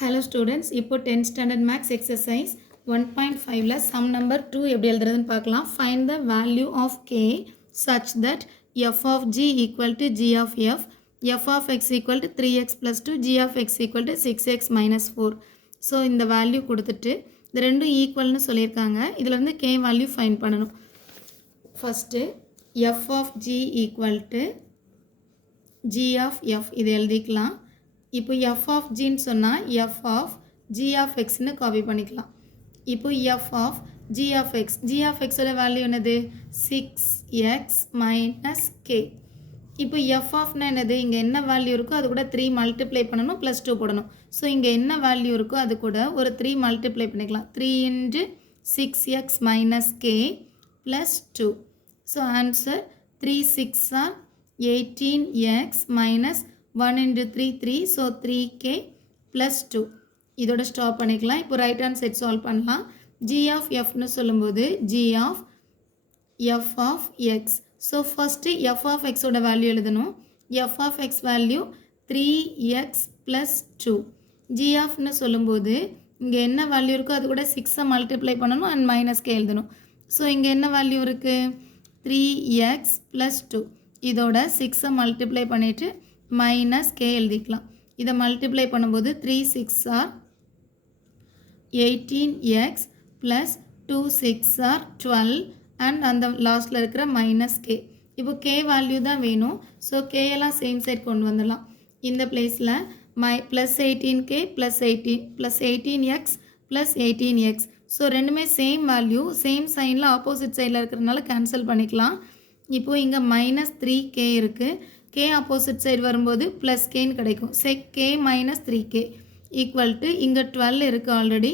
Hello students, இப்போ 10th standard maths exercise 1.5ல sum number 2 எப்படி எழுதுறதுன்னு பார்க்கலாம். Find the value of k such that f of g equal to g of f of x equal to 3x plus 2, g of x equal to 6x minus 4. So இந்த value கொடுத்துட்டு இந்த ரெண்டும் ஈக்குவல்னு சொல்லியிருக்காங்க. இதில் இருந்து k value find பண்ணணும். First f of g equal to g of f இது எழுதிக்கலாம். இப்போ f of g ன்னு சொன்னால் f of g of x ன்னு காப்பி பண்ணிக்கலாம். இப்போ f of g of x ஓட வேல்யூ என்னது 6x minus k. இப்போ f of னா என்னது, இங்கே என்ன வேல்யூ இருக்கோ அது கூட 3 மல்டிப்ளை பண்ணணும் ப்ளஸ் 2 போடணும். ஸோ இங்கே என்ன வேல்யூ இருக்கோ அது கூட ஒரு 3 மல்டிப்ளை பண்ணிக்கலாம். 3 into 6x minus k plus 2. So answer 3 6 are 18x minus 1 into 3 3, so 3k plus 2. இதோட ஸ்டாப் பண்ணிக்கலாம். இப்போ ரைட் ஹேண்ட் சைட் சால்வ் பண்ணலாம். g of fன்னு சொல்லும்போது g of f of x. So first f of x ஓட value எழுதணும். f of x value 3x plus 2. g ofன்னு சொல்லும்போது இங்கே என்ன வேல்யூ இருக்கோ அது கூட 6 மல்டிப்ளை பண்ணணும் அண்ட் மைனஸ் k எழுதணும். ஸோ இங்கே என்ன வேல்யூ இருக்குது 3x plus 2. இதோட 6 மல்டிப்ளை பண்ணிவிட்டு மைனஸ் k எழுதிக்கலாம். இதை மல்டிப்ளை பண்ணும்போது 3 6 are 18x plus 2 6 are 12 and அந்த லாஸ்ட்டில் இருக்கிற மைனஸ் k. இப்போ k வேல்யூ தான் வேணும். ஸோ k எல்லாம் சேம் சைட் கொண்டு வந்துடலாம். இந்த பிளேஸில் plus 18k plus 18x plus 18x. So ரெண்டுமே சேம் வேல்யூ, சேம் சைனில் ஆப்போசிட் சைடில் இருக்கிறதுனால கேன்சல் பண்ணிக்கலாம். இப்போது இங்கே மைனஸ் 3k இருக்குது. k ஆப்போசிட் சைடு வரும்போது ப்ளஸ் கேன்னு கிடைக்கும். Check k minus 3k equal to இங்கே 12 இருக்குது ஆல்ரெடி.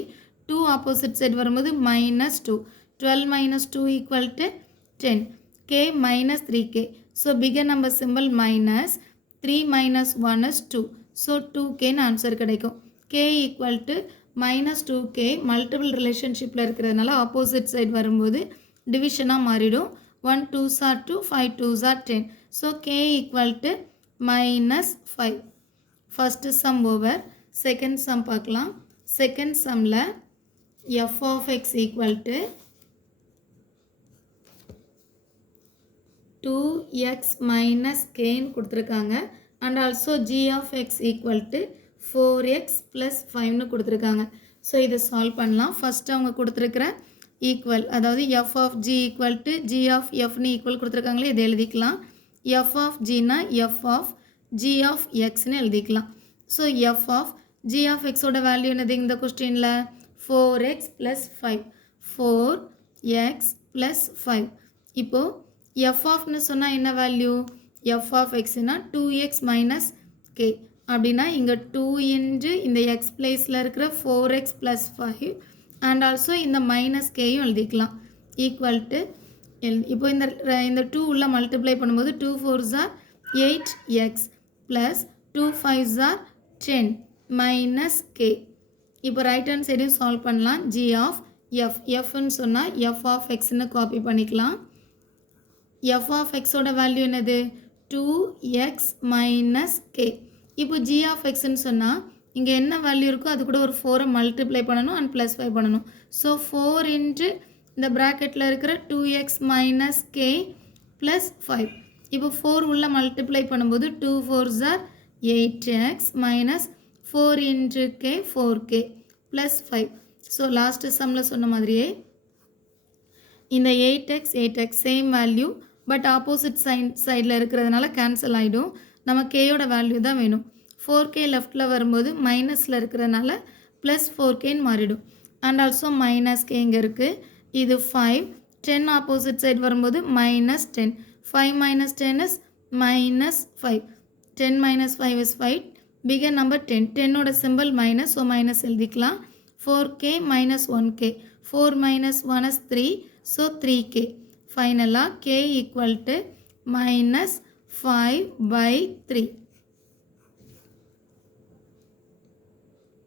2 ஆப்போசிட் சைடு வரும்போது minus 2. 12 minus 2 equal to 10. k minus 3k. So figure number simple minus 3 minus 1 is 2. So 2kன்னு ஆன்சர் கிடைக்கும். k equal to minus 2k multiple ரிலேஷன்ஷிப்பில் இருக்கிறதுனால opposite side வரும்போது டிவிஷனாக மாறிடும். 1 2s are 2, 5 2s are 10. So k equal to minus 5. First sum over. Second sum பார்க்கலாம். Second sumல f of x equal to 2x minus k ன்னு கொடுத்துருக்காங்க. And also g of x equal to 4x plus 5 ன்னு கொடுத்துருக்காங்க. So இதை solve பண்ணலாம். First அவங்க கொடுத்துருக்கிற equal, அதாவது f of g equal to g of f ன்னு ஈக்குவல் கொடுத்துருக்காங்களே இதை எழுதிக்கலாம். f of g னா f of g of x ன்னு எழுதிக்கலாம். So f of g of x ஓட வேல்யூ என்னது இந்த கொஸ்டினில் 4x plus 5. 4x plus 5. இப்போது f ofன்னு சொன்னால் என்ன வேல்யூ, f of x னா 2x minus k. அப்படின்னா இங்கே 2 into இந்த x பிளேஸில் இருக்கிற 4x plus 5 அண்ட் ஆல்சோ இந்த மைனஸ் கேயும் எழுதிக்கலாம். ஈக்குவல் டு இப்போ இந்த 2 உள்ள மல்டிப்ளை பண்ணும்போது 2 4s are 8x plus 2 5s are 10 minus k. இப்போ ரைட் ஹேண்ட் சைடையும் சால்வ் பண்ணலாம். g of f, fன்னு சொன்னால் f of xன்னு காப்பி பண்ணிக்கலாம். f of xோட வேல்யூ என்னது 2x மைனஸ் k. இப்போ g of xன்னு சொன்னால் இங்கே என்ன வேல்யூ இருக்கோ அது கூட ஒரு 4 மல்டிப்ளை பண்ணணும் அண்ட் ப்ளஸ் 5 பண்ணணும். ஸோ 4 இன்ட்டு இந்த ப்ராக்கெட்டில் இருக்கிற 2x மைனஸ் k ப்ளஸ் 5. இப்போ 4 உள்ள மல்டிப்ளை பண்ணும்போது 2 4s are 8x minus 4 into k 4k plus 5. So last சம்மில் சொன்ன மாதிரியே இந்த 8x same value, but opposite சைடில் இருக்கிறதுனால கேன்சல் ஆகிடும். நம்ம கேயோட வேல்யூ தான் வேணும். 4k லெஃப்டில் வரும்போது மைனஸில் இருக்கிறதுனால ப்ளஸ் 4kன்னு மாறிடும். அண்ட் ஆல்சோ மைனஸ் k இங்கே இருக்குது. இது 5. 10 ஆப்போசிட் சைடு வரும்போது minus 10. 5 minus 10 is minus 5. 10 minus 5 is 5. Figure number 10. 10ஓட சிம்பிள் மைனஸ், ஸோ மைனஸ் எழுதிக்கலாம். 4k minus 1k. 4 minus 1 is 3. So 3k. ஃபைனலாக k equal to minus 5/3.